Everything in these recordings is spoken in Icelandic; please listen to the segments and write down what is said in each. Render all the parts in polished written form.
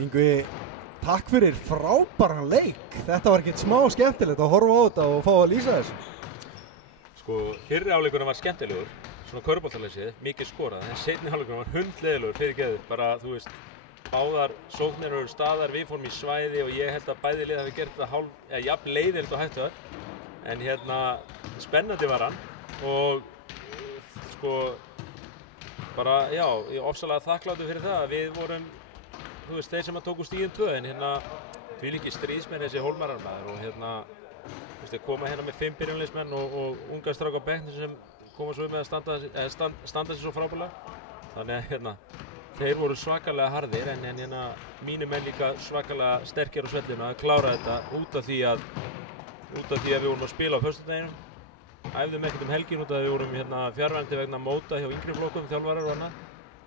Yngvi, takk fyrir frábæran leik. Þetta var ekkert smá skemmtilegt að horfa á þetta og fá að lýsa þessu. Sko, fyrri hálfleikurinn var skemmtilegur, svona körfuboltaleysið, mikið skorað, en seinni hálfleikurinn var hundleiðilegur fyrir geðu. Bara, þú veist, báðar sóknir eru staðar, við fórum í svæði og ég held að bæði lið hafi gert það jafn leiðilegt og hættu þar. En spennandi var hann og sko, bara, já, ég er ofsalega þakklátur fyrir það að við vorum, þú veist, þeir sem að tóku stíðin 2, en því líki stríðsmenn þessi Hólmararmaður og þú veist, þeir koma hérna með 5 byrjunliðsmenn og unga stráka á bekknum sem koma svo með að standa sig svo frábærlega. Þannig að þeir voru svakalega harðir en mínu menn líka svakalega sterkir á svellinu að klára þetta út af því að við vorum að spila á föstudeginum. Æfðum ekkert helgin út af því við vorum fjarverandi vegna móta hjá yngri flokkum, þjálfarar og annað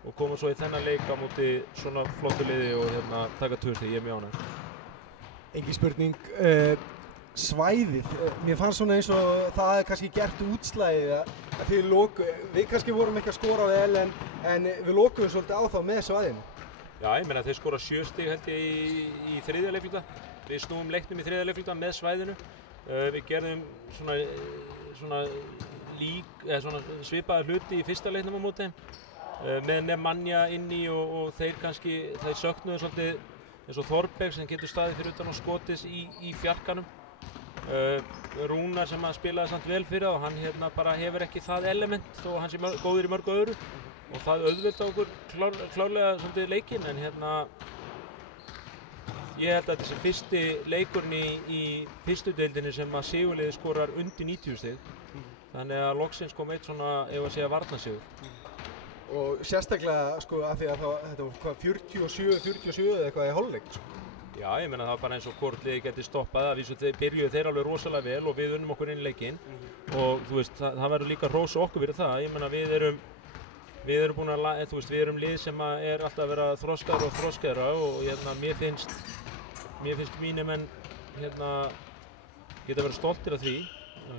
og komum svo í þennan leik á móti svona flottu liði og taka 2 stig, ég er mjög ánægður. Engin spurning, svæðið, mér fannst svona eins og það hefði kannski gert útslagið að við kannski vorum ekki að skora vel en við lokuðum svolítið á þá með svæðinu. Já, ég meina þeir skora 7 stig held ég í þriðja leikluta. Við snúum leiknum í þriðja leikluta með svæðinu. Við gerðum svona svipaða hluti í fyrsta leiknum á móti með Nemanja inni og þeir söknuðu svolítið eins og Þorberg sem getur staðið fyrir utan á skotis í fjarkanum. Rúnar sem að spilaði samt vel fyrir og hann bara hefur ekki það element þó hann sé góður í mörgu öðru og það auðvelda okkur klárlega svolítið leikinn en ég held að þessi fyrsti leikurinn í fyrstu deildinni sem að sigurliðið skorar undir 90 stig þannig að loksins kom eitt svona, ef að segja, varnarsigur. Og sérstaklega sko af því að þetta var 47 eða eitthvað í hálfleik. Já, ég meina það var bara eins og hvort liðið geti stoppað, að vísu byrjuðu þeir alveg rosalega vel og við unnum okkur inn í leikinn og þú veist, það verður líka hrós okkur fyrir það, ég meina við erum búin að, þú veist, við erum lið sem er alltaf að vera þroskaðra og mér finnst mínir menn geta verið stoltir af því og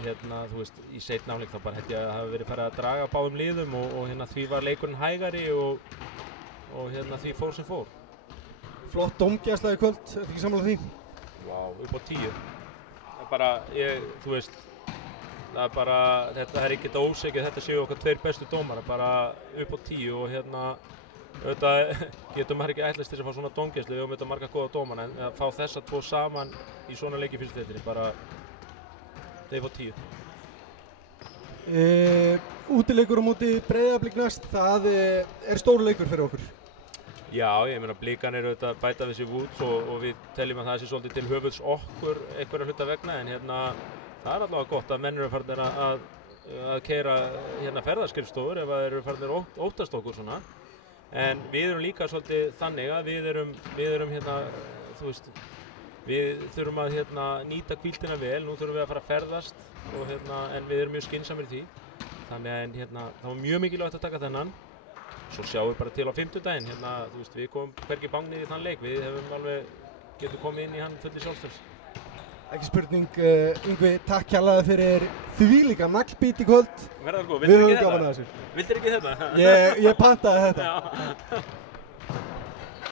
þú veist, í seinni hálfleik þá bara held ég að það hafi verið farið að draga báðum liðum og því var leikurinn hægari og því fór sem fór. Flott dómgæsla í kvöld, ertu ekki sammála því? Vá, upp á 10. Þú veist, það er bara, þetta er ekkert ósegið, þetta séu okkar 2 bestu dómara, bara upp á 10 og auðvitað getur maður ekki ætlast til að fá svona dómgæslu, við höfum auðvitað marga góða dómara en að fá þessa 2 saman í svona leik í fyrstu deildinni, bara þeir fá 10. Útileikur á móti Breiðablik næst, það er stór leikur fyrir okkur. Já, ég meina Blikan eru auðvitað að bæta við sig út og við teljum að það sé svolítið til höfuðs okkur einhverja hluta vegna en það er allavega gott að menn eru farnir að keyra ferðaskrifstofur ef það eru farnir óttast okkur svona. En við erum líka svolítið þannig að við erum þú veist, við þurfum að nýta hvíldina vel, nú þurfum við að fara að ferðast en við erum mjög skynsamir í því. Þannig það var mjög mikilvægt að taka þennan. Svo sjáum við bara til á 50-daginn, þú veist, við komum hvergi bágnir í þann leik, við getum komið inn í hann fullir sjálfstöðs. Ekki spurning, Yngvi, takk kærlega fyrir þvílíka naglbít í kvöld. Verður það góð, vildir ekki þetta? Ég pantaði þetta.